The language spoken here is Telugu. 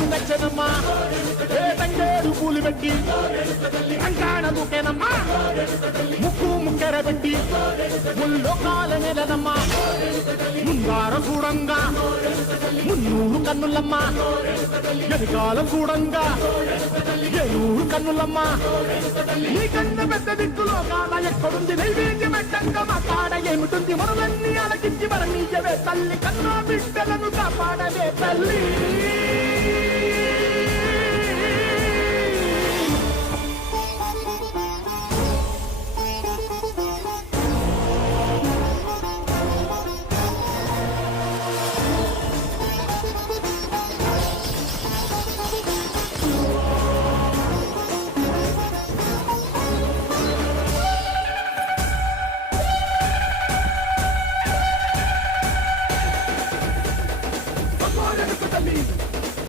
ఒళ్ళు నచ్చనమ్మా ఏ తంగేడు పూలు పెట్టి కంకాణ దూకేనమ్మా ముక్కు ముక్కెర పెట్టి ముల్లో కాల నెలనమ్మా ముందార చూడంగా మున్నూరు కన్నులమ్మా ఎనకాల చూడంగా ఏనూరు కన్నులమ్మా నీ కన్న పెద్ద దిక్కులో కాల ఎక్కడుంది నైవేద్యం పెట్టంగా మా కాడ ఏమిటుంది మనలన్నీ అలకించి మరణీయవే తల్లి కన్నా బిడ్డలను కాపాడవే తల్లి